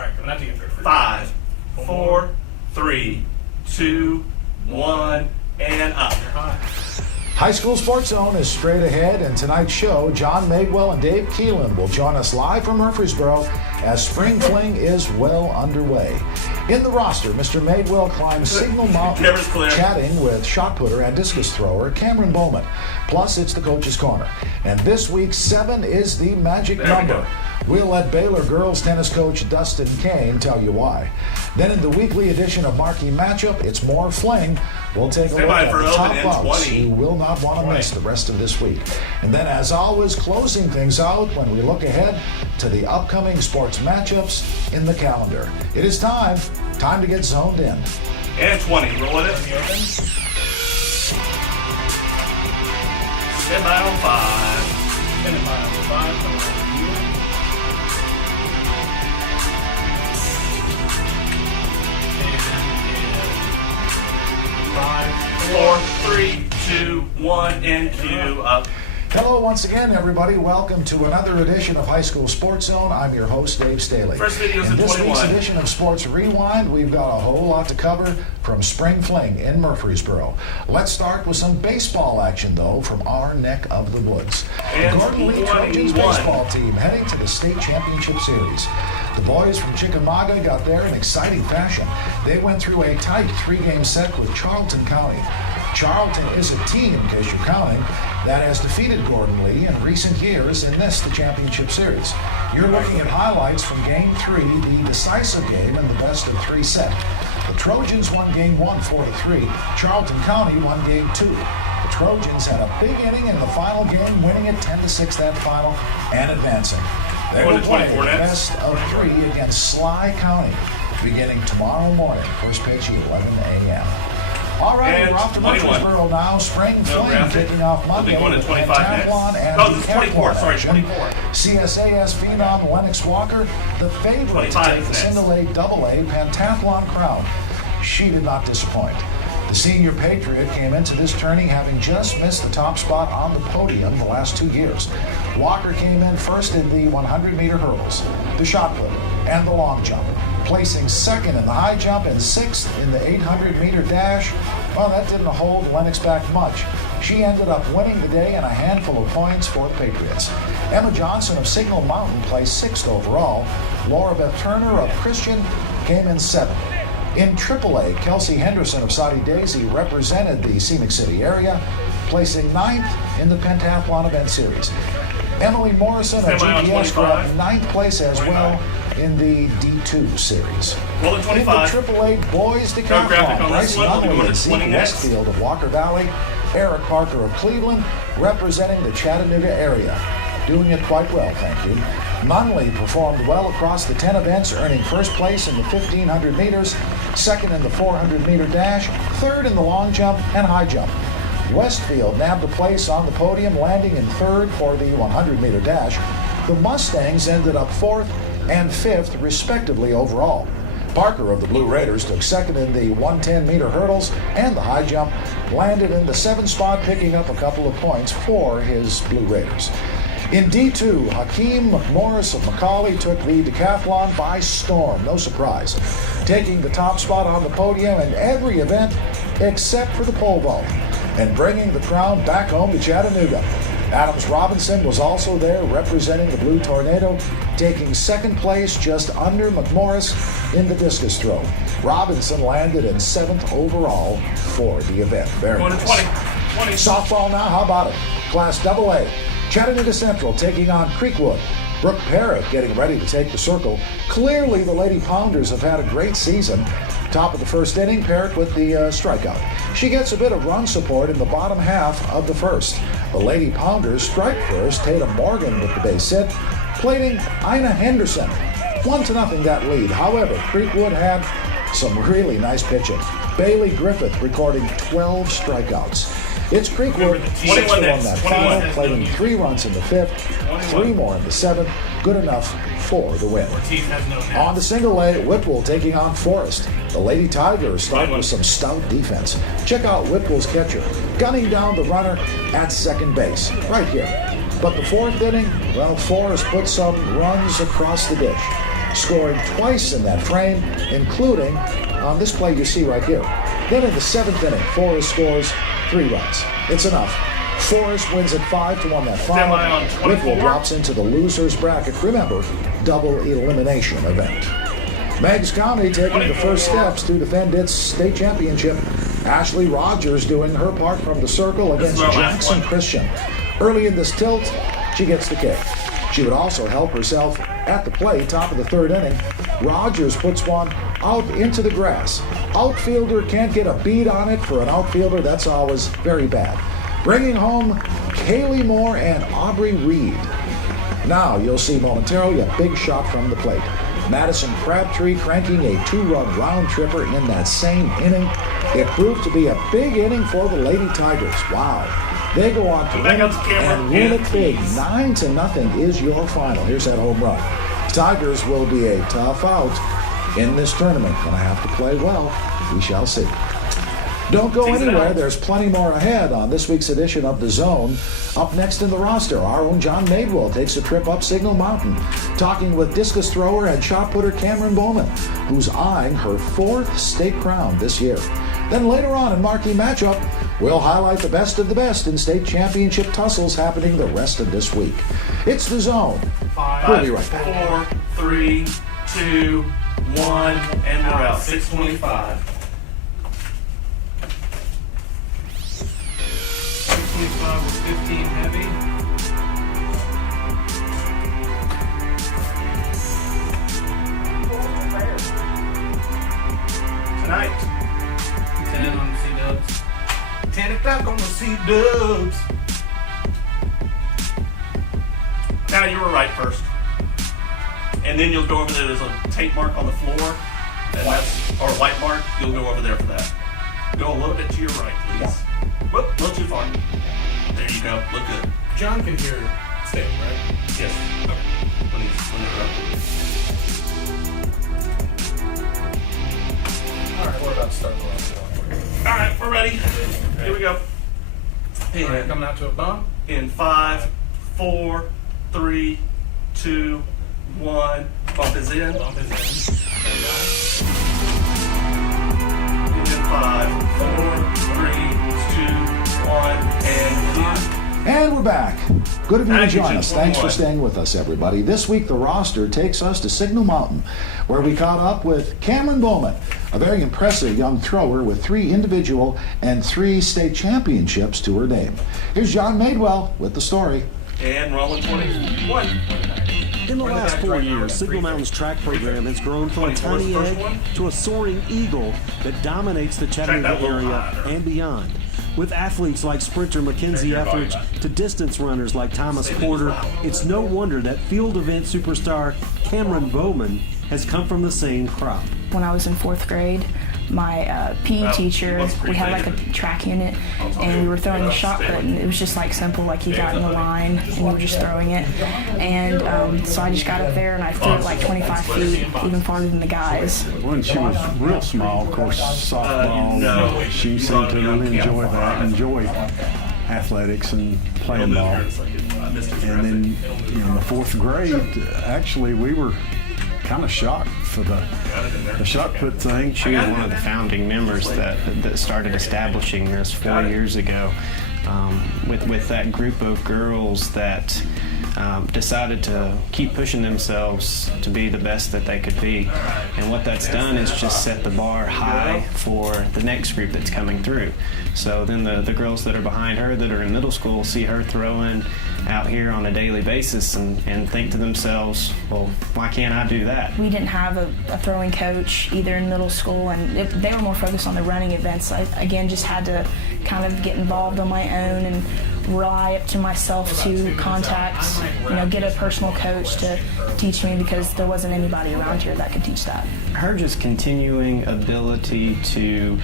All right, coming out to you. 5, 4, 3, 2, 1, and up. You're high. High School Sports Zone is straight ahead, and tonight's show, John Madewell and Dave Keelan will join us live from Murfreesboro as Spring Fling is well underway. In the roster, Mr. Madewell climbs Signal Mountain, chatting with shot putter and discus thrower Cameron Bowman. Plus, it's the Coach's Corner. And this week, 7 is the magic number. We'll let Baylor girls tennis coach Dustin Kane tell you why. Then in the weekly edition of Marquee Matchup, it's more fling. We'll take a look at the top bouts you will not want to miss the rest of this week. And then, as always, closing things out when we look ahead to the upcoming sports matchups in the calendar. It is time to get zoned in. And 20, rolling it. Stand by on 5. Standing by on 5. Coming out to you. And 4, 3, 2, 1, and cue up. Hello once again, everybody. Welcome to another edition of High School Sports Zone. I'm your host, Dave Staley. First videos in in this 21. week's edition of Sports Rewind, we've got a whole lot to cover from Spring Fling in Murfreesboro. Let's start with some baseball action, though, from our neck of the woods. And Gordon Lee 21. Trojans baseball team heading to the state championship series. The boys from Chickamauga got there in exciting fashion. They went through a tight 3-game set with Charlton County. Charlton is a team, in case you're counting, that has defeated Gordon Lee in recent years and missed the championship series. You're looking at highlights from Game 3, the decisive game in the best-of-3 set. The Trojans won Game 1 4-3. Charlton County won Game 2. The Trojans had a big inning in the final game, winning it 10-6 that final and advancing. They will play the best-of-3 against Sly County beginning tomorrow morning. First pitch at 11 a.m. All right, we're off to Murfreesboro now. Spring Fling kicking off Monday with pentathlon and decathlon action. CSAS phenom Lennox Walker, the favorite to take the single A, double A pentathlon crown. She did not disappoint. The senior patriot came into this tourney having just missed the top spot on the podium the last 2 years. Walker came in first in the 100-meter hurdles, the shot put, and the long jump, placing second in the high jump and 6th in the 800-meter dash. Well, that didn't hold Lennox back much. She ended up winning the day and a handful of points for the Patriots. Emma Johnson of Signal Mountain placed 6th overall. Laura Beth Turner of Christian came in 7th. In AAA, Kelsey Henderson of Soddy Daisy represented the Scenic City area, placing 9th in the pentathlon event series. Emily Morrison of GPS grabbed 9th place as well in the D2 series. In the AAA boys decathlon, Bryce Nunley and Zeke Westfield of Walker Valley, Eric Parker of Cleveland representing the Chattanooga area. Doing it quite well, thank you. Nunley performed well across the 10 events, earning first place in the 1,500 meters, second in the 400-meter dash, third in the long jump and high jump. Westfield nabbed a place on the podium, landing in third for the 100-meter dash. The Mustangs ended up 4th and 5th, respectively, overall. Parker of the Blue Raiders took second in the 110-meter hurdles and the high jump, landed in the 7th spot, picking up a couple of points for his Blue Raiders. In D2, Hakeem McMorris of McCauley took the decathlon by storm, no surprise, taking the top spot on the podium in every event except for the pole vault, and bringing the crown back home to Chattanooga. Adams Robinson was also there representing the Blue Tornado, taking 2nd place just under McMorris in the discus throw. Robinson landed in 7th overall for the event. Very nice. 20. Softball now, how about it? Class AA. Chattanooga Central taking on Creekwood. Brooke Parrott getting ready to take the circle. Clearly, the Lady Pounders have had a great season. Top of the first inning, Parrott with the strikeout. She gets a bit of run support in the bottom half of the first. The Lady Pounders strike first. Tatum Morgan with the base hit, plating Ina Henderson. 1-0 that lead. However, Creekwood had some really nice pitching. Bailey Griffith recording 12 strikeouts. It's Creekwood 6-1 that final, plating 3 runs in the 5th, 3 more in the 7th. Good enough for the win. On to single A, Whipple taking on Forest. The Lady Tigers start with some stout defense. Check out Whipple's catcher, gunning down the runner at second base, right here. But the 4th inning, well, Forest put some runs across the dish. scoring twice in that frame, including on this play you see right here. Then in the 7th inning, Forrest scores 3 runs. It's enough. Forrest wins at 5-1 that final. Whitwell drops into the loser's bracket. Remember, double elimination event. Meigs County taking the first steps to defend its state championship. Ashley Rogers doing her part from the circle against Jackson Christian. Early in this tilt, she gets the kick. She would also help herself at the plate, top of the 3rd inning. Rogers puts one out into the grass. Outfielder can't get a beat on it. For an outfielder, that's always very bad. Bringing home Kaylee Moore and Aubrey Reed. Now you'll see momentarily a big shot from the plate. Madison Crabtree cranking a 2-run round tripper in that same inning. It proved to be a big inning for the Lady Tigers. Wow. They go on to win it and win it big. 9-0 is your final. Here's that home run. Tigers will be a tough out in this tournament. Gonna have to play well. We shall see. Don't go anywhere. There's plenty more ahead on this week's edition of The Zone. Up next in the roster, our own John Madewell takes a trip up Signal Mountain, talking with discus thrower and shot putter Cameron Bowman, who's eyeing her 4th state crown this year. Then later on in Marquee Matchup, we'll highlight the best of the best in state championship tussles happening the rest of this week. It's The Zone. We'll be right back. 4, 3, 2, 1, and we're out. 6:25. 25 with 15 heavy. Tonight. 10 on the C-dubs. 10 o'clock on the C-dubs. Now you were right first. And then you'll go over there. There's a tape mark on the floor. And that's, or a white mark. You'll go over there for that. Go a little bit to your right, please. Whoop, a little too far. There you go. Look good. John can hear State, right? Yes. Okay. When All right, we're about to start the last one. all right, we're ready. Here we go. All right, coming out to a bump. In 5, 4, 3, 2, 1. Bump is in. Bump is in. In 5, 4, 3, 2, 1, and clear. And we're back. Good of you to Thank you, join us. Jim. Thanks for staying with us, everybody. This week, the roster takes us to Signal Mountain, where we caught up with Cameron Bowman, a very impressive young thrower with 3 individual and 3 state championships to her name. Here's John Madewell with the story. And rolling 21. In the last 4 years, Signal Mountain's track program has grown from a tiny egg to a soaring eagle that dominates the Chattanooga area and beyond. With athletes like sprinter Mackenzie Etheridge to distance runners like Thomas Porter, it's no wonder that field event superstar Cameron Bowman has come from the same crop. When I was in 4th grade, my PE teacher, we had like a track unit, and we were throwing the shot put, and it was just like simple, like you got in the line and you were just throwing it. And so I just got up there and I threw it like 25 feet, even farther than the guys. When she was real small, of course, softball, she seemed to really enjoy that, enjoy athletics and playing ball. And then in the 4th grade, actually, we were kind of shocked for the shot put thing. She was one of the founding members that started establishing this 4 years ago, with that group of girls that decided to keep pushing themselves to be the best that they could be. And what that's done is just set the bar high for the next group that's coming through. So then the girls that are behind her that are in middle school see her throwing out here on a daily basis and think to themselves, well, why can't I do that? We didn't have a throwing coach either in middle school, and they were more focused on the running events. I, again, just had to kind of get involved on my own and rely up to myself to contact, get a personal coach to teach me, because there wasn't anybody around here that could teach that. Her just continuing ability to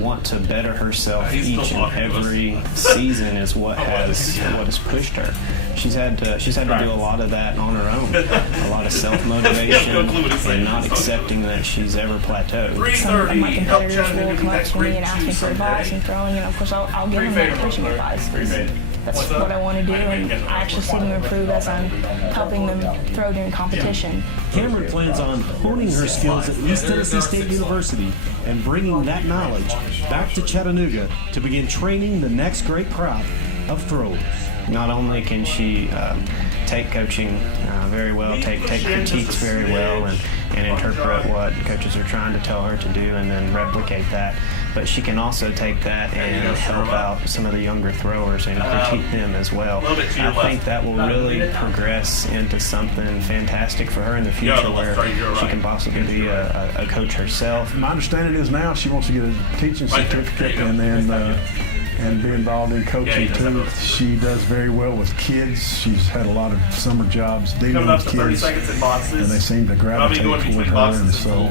want to better herself each and every season is what has pushed her. She's had to do a lot of that on her own, a lot of self-motivation and not accepting that she's ever plateaued. Some of my competitors will come up to me and ask me for advice and throwing, and of course I'll give them that coaching advice. that's what I want to do, and I actually see them improve as I'm helping them throw during competition. Cameron plans on honing her skills at East Tennessee State University and bringing that knowledge back to Chattanooga to begin training the next great crop of throwers. Not only can she take coaching very well, take critiques very well, and interpret what coaches are trying to tell her to do and then replicate that, but she can also take that and help out some of the younger throwers and critique them as well. I think that will really progress into something fantastic for her in the future, where she can possibly be a coach herself. My understanding is now she wants to get a teaching certificate and be involved in coaching too. She does very well with kids. She's had a lot of summer jobs dealing with kids, and they seem to gravitate toward her. And so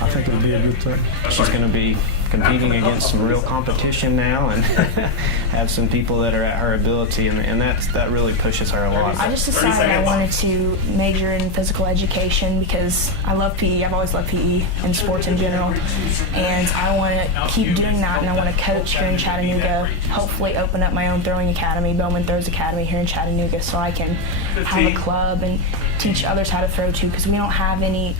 I think it'll be a good thing. She's going to be competing against some real competition now, and have some people that are at her ability, and that really pushes her a lot. I just decided I wanted to major in physical education because I love PE. I've always loved PE and sports in general, and I want to keep doing that, and I want to coach here in Chattanooga, hopefully open up my own throwing academy, Bowman Throws Academy here in Chattanooga, so I can have a club and teach others how to throw too, because we don't have any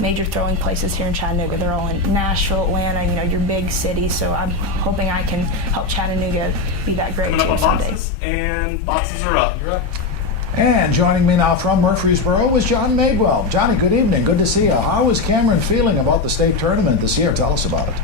major throwing places here in Chattanooga. They're all in Nashville, Atlanta, your big cities, so I'm hoping I can help Chattanooga be that great too someday. And boxes are up. And joining me now from Murfreesboro is John Madewell. Johnny, good evening. Good to see you. How is Cameron feeling about the state tournament this year? Tell us about it.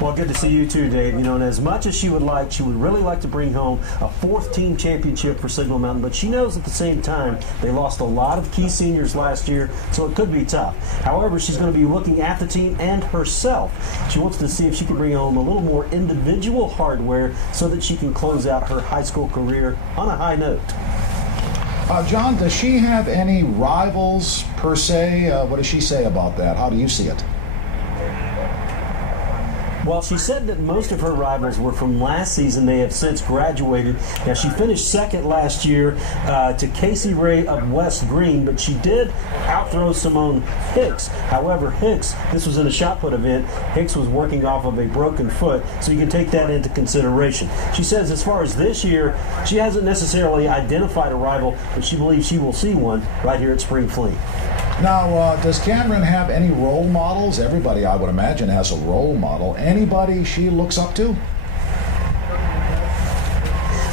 Well, good to see you too, Dave. And as much as she would really like to bring home a 4th team championship for Signal Mountain, but she knows at the same time they lost a lot of key seniors last year, so it could be tough. However, she's going to be looking at the team and herself. She wants to see if she can bring home a little more individual hardware so that she can close out her high school career on a high note. John, does she have any rivals per se? What does she say about that? How do you see it? Well, she said that most of her rivals were from last season. They have since graduated. Now, she finished second last year to Casey Ray of West Green, but she did outthrow Simone Hicks. However, Hicks, this was in a shot put event, Hicks was working off of a broken foot, so you can take that into consideration. She says as far as this year, she hasn't necessarily identified a rival, but she believes she will see one right here at Spring Fling. Now, does Cameron have any role models? Everybody, I would imagine, has a role model. Anybody she looks up to?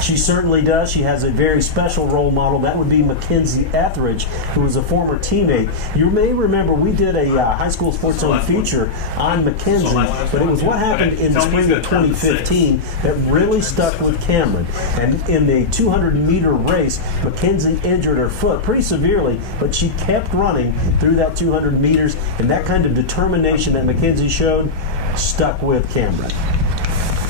She certainly does. She has a very special role model. That would be Mackenzie Etheridge, who was a former teammate. You may remember we did a high school sports zone feature on Mackenzie, but it was what happened in the spring of 2015 that really stuck with Cameron. And in the 200-meter race, Mackenzie injured her foot pretty severely, but she kept running through that 200 meters, and that kind of determination that Mackenzie showed stuck with Cameron.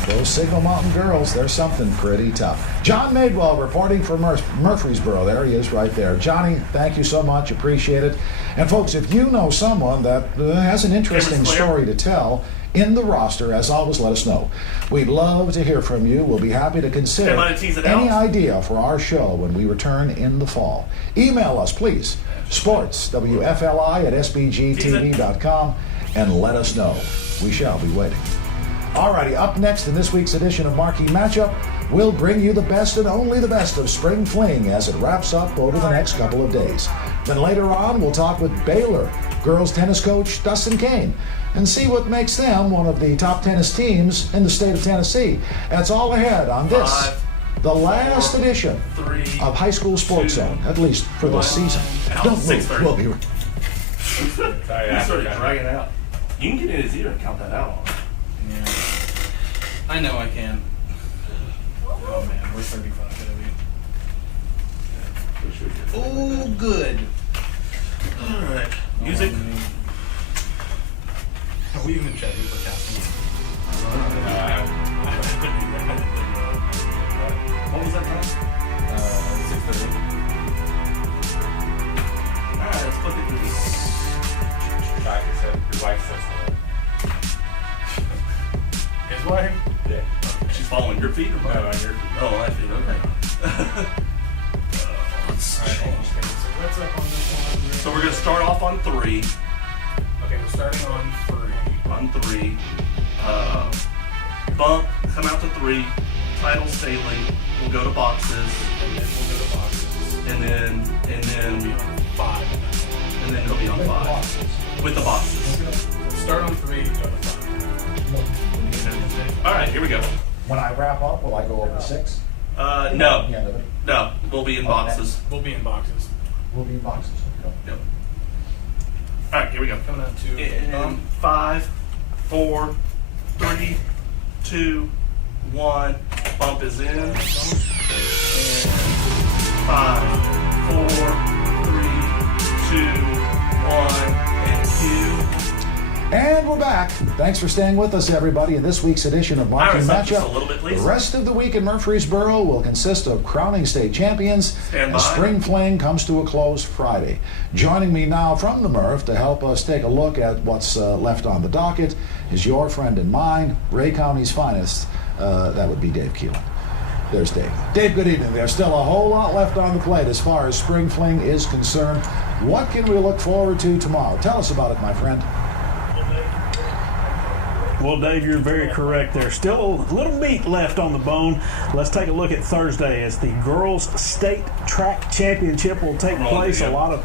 Those Signal Mountain girls, they're something pretty tough. John Madewell reporting from Murfreesboro. There he is right there. Johnny, thank you so much. Appreciate it. And folks, if you know someone that has an interesting story to tell in the roster, as always, let us know. We'd love to hear from you. We'll be happy to consider any idea for our show when we return in the fall. Email us, please, sportswfli@sbgtv.com, and let us know. We shall be waiting. Alrighty, up next in this week's edition of Marquee Matchup, we'll bring you the best and only the best of Spring Fling as it wraps up over the next couple of days. Then later on, we'll talk with Baylor girls tennis coach Dustin Kane and see what makes them one of the top tennis teams in the state of Tennessee. That's all ahead on this, the last edition of High School Sports Zone, at least for this season. Don't move, we'll be right back. You started dragging out. You can get in his ear and count that out. Yeah. I know I can. Oh man, we're 35, baby. Oh, good. Alright. Music. Are we even checking for captains? What was that time? 6:30. Alright, let's flip it through this. Doctor said your wife says so. His wife? Yeah. She's following your feet or mine? No, on your feet. Oh, my feet, okay. Let's Alright, change. so what's up on this one? So we're going to start off on 3. Okay, we're starting on 3. On 3. Bump, come out to 3. title sailing will go to boxes, And then we'll go to boxes. and then We'll be on 5. and then he'll be on 5 with the boxes. Start on 3, go to 5. All right, here we go. When I wrap up, will I go over 6? No, At the end of it. no, we'll be in boxes. We'll be in boxes. We'll be in boxes. Yep. All right, here we go. Coming out to In 5, 4, 3, 2, 1. Bump is in. And 5, 4, 3, 2, 1, and cue. And we're back. Thanks for staying with us, everybody, in this week's edition of Marking Iris, up just Matchup. a little bit, please. The rest of the week in Murfreesboro will consist of crowning state champions, Stand and by. Spring Fling comes to a close Friday. Joining me now from the Murph to help us take a look at what's left on the docket is your friend and mine, Ray County's finest. That would be Dave Keelan. There's Dave. Dave, good evening. There's still a whole lot left on the plate as far as Spring Fling is concerned. What can we look forward to tomorrow? Tell us about it, my friend. Well, Dave, you're very correct. There's still a little meat left on the bone. Let's take a look at Thursday as the Girls State Track Championship will take place. A lot of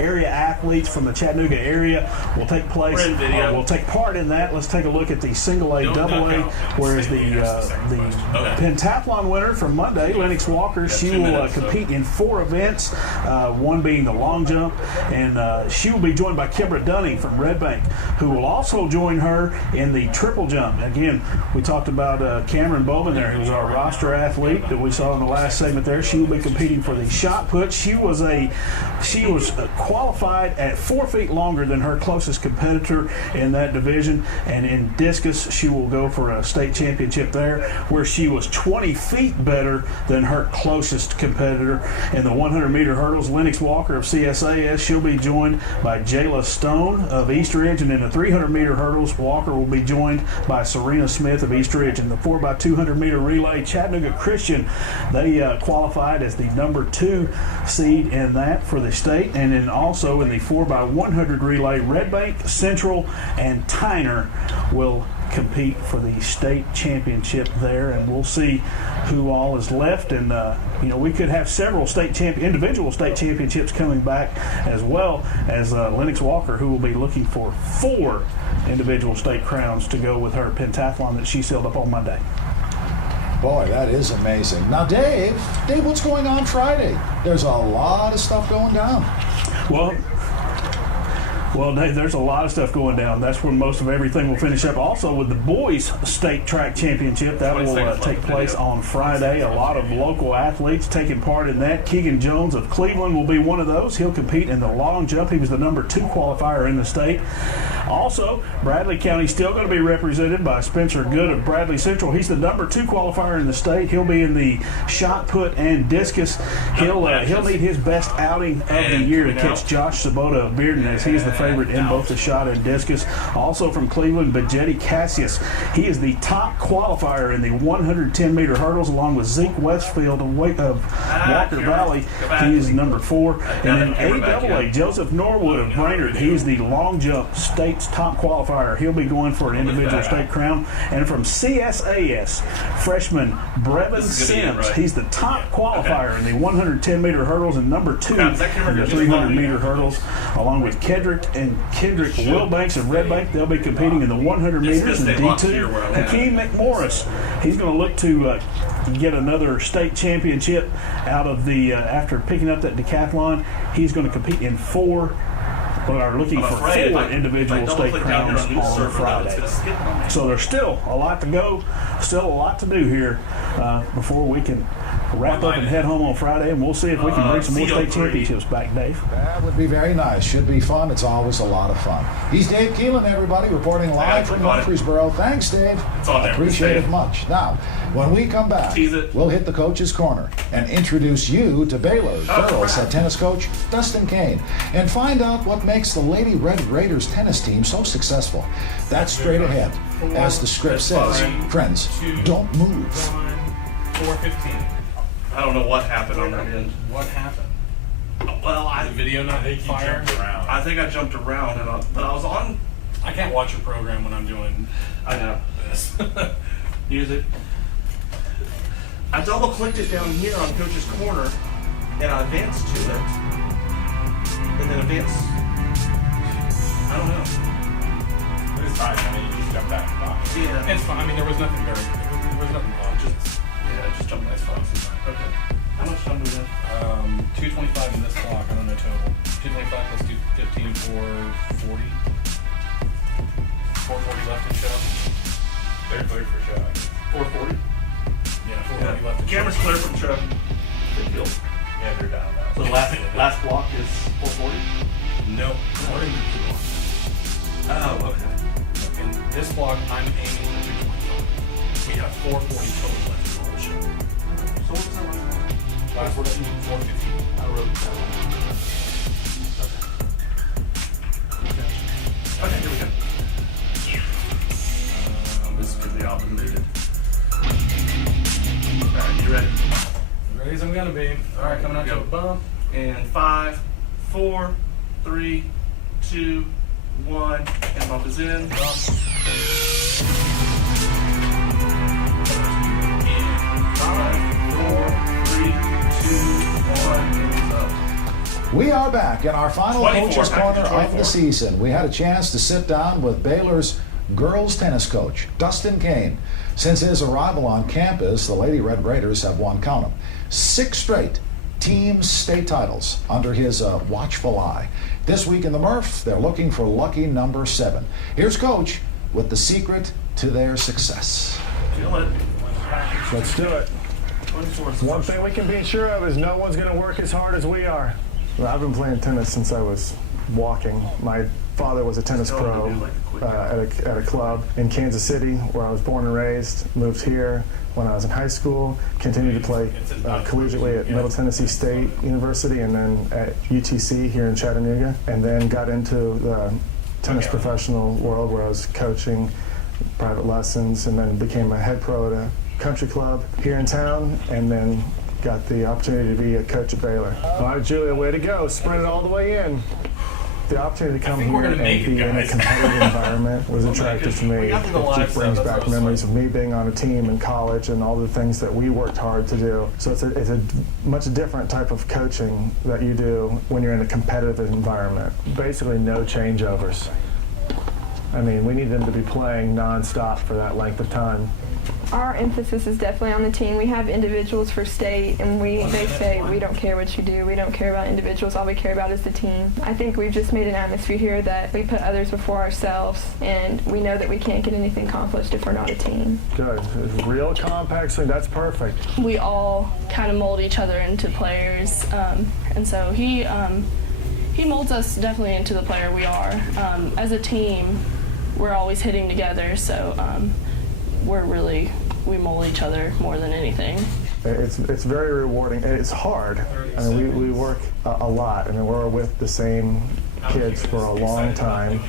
area athletes from the Chattanooga area will take place. We're in video. Will take part in that. Let's take a look at the single A, Don't double A, knock out. whereas the Okay. pentathlon winner from Monday, Lennox Walker, she 2 will minutes, compete in 4 events, one being the long jump, and she will be joined by Kimbra Dunning from Red Bank, who will also join her in the triple jump. Again, we talked about Cameron Bowman there, who was our roster athlete that we saw in the last segment there. She will be competing for the shot put. She was qualified at 4 feet longer than her closest competitor in that division, and in discus she will go for a state championship there, where she was 20 feet better than her closest competitor. In the 100-meter hurdles, Lennox Walker of CSAS, she'll be joined by Jayla Stone of East Ridge, and in the 300-meter hurdles, Walker will be joined by Serena Smith of East Ridge. In the 4x200-meter relay, Chattanooga Christian, they qualified as the number 2 seed in that for the state, and then also in the 4x100 relay, Red Bank, Central, and Tyner will compete for the state championship there, and we'll see who all is left. And we could have several individual state championships coming back, as well as Lennox Walker, who will be looking for 4 individual state crowns to go with her pentathlon that she sailed up on Monday. Boy, that is amazing. Now, Dave, what's going on Friday? There's a lot of stuff going down. Well, Dave, there's a lot of stuff going down. That's when most of everything will finish up. Also, with the boys' state track championship, that will take place on Friday. A lot of local athletes taking part in that. Keegan Jones of Cleveland will be one of those. He'll compete in the long jump. He was the number 2 qualifier in the state. Also, Bradley County still going to be represented by Spencer Good of Bradley Central. He's the number 2 qualifier in the state. He'll be in the shot put and discus. He'll need his best outing of the year to catch Josh Sabota of Bearden, as he's the favorite in both the shot and discus. Also from Cleveland, Bajetti Cassius. He is the top qualifier in the 110-meter hurdles, along with Zeke Westfield of Walker Valley. He is number 4. And then AAA, Joseph Norwood of Brainerd. He is the long jump state's top qualifier. He'll be going for an individual state crown. And from CSAS, freshman Brevin Sims. He's the top qualifier in the 110-meter hurdles and number 2 in the 300-meter hurdles, along with Kendrick Wilbanks of Red Bank. They'll be competing in the 100 meters in D2. Hakeem McMorris, he's going to look to get another state championship out of the after picking up that decathlon. He's going to compete in 4. Are looking for 4 individual state crowns on Friday. So there's still a lot to go, still a lot to do here before we can wrap up and head home on Friday, and we'll see if we can bring some more state championships back, Dave. That would be very nice. Should be fun. It's always a lot of fun. He's Dave Keelan, everybody, reporting live from Murfreesboro. Thanks, Dave. I appreciate it much. Now, when we come back, we'll hit the coach's corner and introduce you to Baylor's girls head tennis coach, Dustin Kane, and find out what makes the Lady Red Raiders tennis team so successful. That's straight ahead. As the script says, friends, don't move. 4:15. I don't know what happened on that end. What happened? Well, The video not fire. I think I jumped around, but I was on. I can't watch your program when I'm doing I know this. music. I double clicked it down here on Coach's Corner, and I advanced to it, and then advanced. I don't know. It was fine. I mean, you just jumped back and back. Yeah. It's fine. I mean, there was nothing wrong. Just jump nice box. Okay. How much time do we have? 225 in this block. I don't know total. 225 plus 215 for 40. 440 left in show. They're clear for show. 440. Yeah, 440 left in Camera's show. clear from show. Big deal. Yeah, they're down now. So last block is 440. No, we're in the block. Oh, okay. In this block, I'm aiming for 225. We have 440 total left in the whole show. So what was that last one? Last one, 450. I wrote that one. Okay, here we go. This could be obligated. Alright, you ready? Ready as I'm gonna be. Alright, coming out to a bump. And 5, 4, 3, 2, 1, and bump is in. Bump. 5, 4, 3, 2, 1, and it's up. We are back in our final 24, Coach's Corner of 24. the season. We had a chance to sit down with Baylor's girls tennis coach, Dustin Kane. Since his arrival on campus, the Lady Red Raiders have won, count 'em, 6 straight team state titles under his watchful eye. This week in the Murph, they're looking for lucky number 7. Here's Coach with the secret to their success. Feel it. Let's do it. 24 is One thing we can be sure of is no one's going to work as hard as we are. Well, I've been playing tennis since I was walking. My father was a tennis pro at a club in Kansas City, where I was born and raised. Moved here when I was in high school. Continued to play collegiately at Middle Tennessee State University and then at UTC here in Chattanooga. And then got into the tennis professional world, where I was coaching private lessons, and then became a head pro at a country club here in town, and then got the opportunity to be a coach at Baylor. All right, Julia, way to go. Sprint it all the way in. The opportunity to come here and be in a competitive environment was attractive to me. It just brings back memories of me being on a team in college and all the things that we worked hard to do. So it's a much different type of coaching that you do when you're in a competitive environment. Basically no changeovers. I mean, we need them to be playing nonstop for that length of time. Our emphasis is definitely on the team. We have individuals for state, and they say, we don't care what you do, we don't care about individuals, all we care about is the team. I think we've just made an atmosphere here that we put others before ourselves, and we know that we can't get anything accomplished if we're not a team. Good. It's real compact, so that's perfect. We all kind of mold each other into players, and so he molds us definitely into the player we are. As a team, we're always hitting together, so we mold each other more than anything. It's very rewarding, and it's hard. I mean, we work a lot. I mean, we're with the same kids for a long time.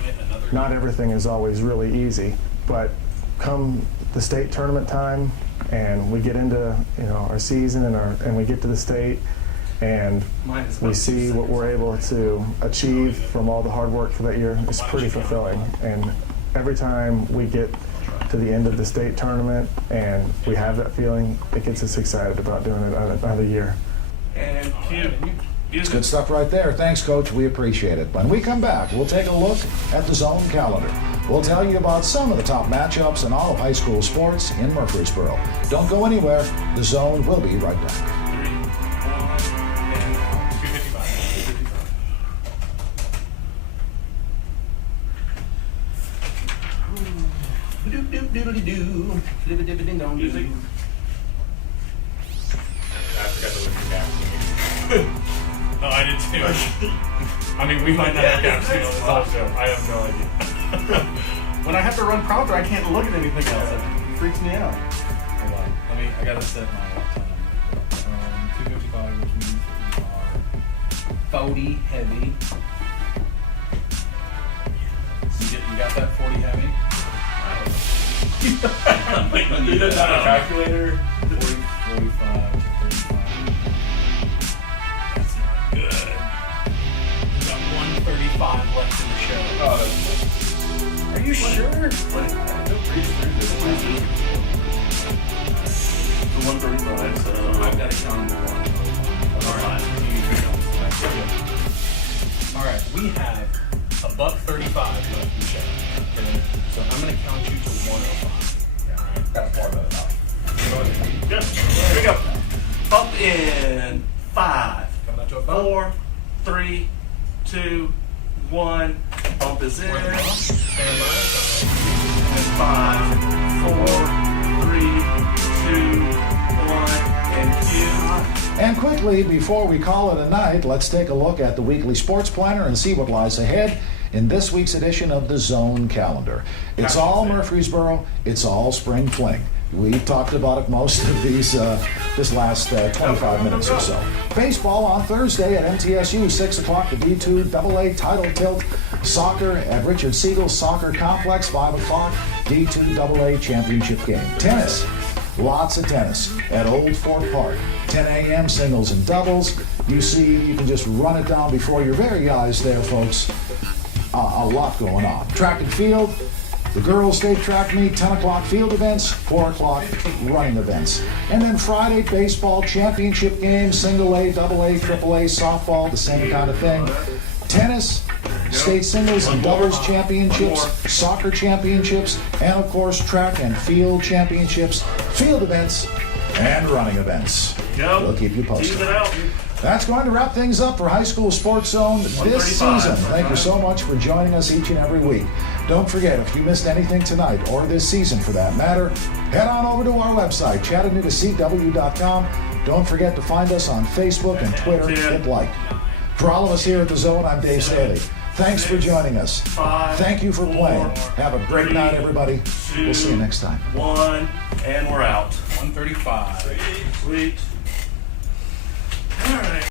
Not everything is always really easy, but come the state tournament time, and we get into our season and we get to the state, and we see what we're able to achieve from all the hard work for that year. It's pretty fulfilling, and every time we get to the end of the state tournament and we have that feeling, it gets us excited about doing it another year. And cue. It's good stuff right there. Thanks, Coach. We appreciate it. When we come back, we'll take a look at the Zone calendar. We'll tell you about some of the top matchups in all of high school sports in Murfreesboro. Don't go anywhere. The Zone will be right back. Music. I forgot to look at that. Oh, I did too. I mean, we might not have gaps on this whole show. I have no idea. When I have to run prompter, I can't look at anything else. It freaks me out. Hold on. I gotta set my time. 255, which means we are 40 heavy. You got that 40 heavy? You don't have a calculator? 40, 45 to 35. That's not good. We got 135 left in the show. Oh, Are you sure? don't breeze through this. So 135. So I've got to count number one. all right. All right, we have $135 left in check. Okay, so I'm going to count you to 105. All right, That's more than enough. Good. Here we go. Up in 5, coming out to a 4, 3, 2, 1. Bump is in. Stand by. And 5, 4, 3, 2, 1, and cue. And quickly, before we call it a night, let's take a look at the weekly sports planner and see what lies ahead in this week's edition of the Zone Calendar. It's all Murfreesboro, it's all spring fling. We've talked about it most of this last 25 minutes or so. Baseball on Thursday at MTSU, 6 o'clock, the D2 AA title tilt. Soccer at Richard Siegel's Soccer Complex, 5 o'clock, D2 AA championship game. Tennis. Lots of tennis at Old Fort Park. 10 a.m. singles and doubles. You see, you can just run it down before your very eyes there, folks. A lot going on. Track and field. The girls' state track meet, 10 o'clock field events, 4 o'clock running events. And then Friday, baseball championship games, single A, double A, triple A, softball, the same kind of thing. Tennis, state singles and doubles championships, soccer championships, and of course track and field championships, field events, and running events. Go. We'll keep you posted. Tease it out. That's going to wrap things up for High School Sports Zone this 135. season. Thank you so much for joining us each and every week. Don't forget, if you missed anything tonight, or this season for that matter, head on over to our website, ChattanoogaCW.com. Don't forget to find us on Facebook and Twitter. Hit like. For all of us here at The Zone, I'm Dave Staley. Thanks for joining us. 5, Thank you for playing. Have a great 3, night, everybody. We'll see you next time. 1, and we're out. 135. Sweet. All right.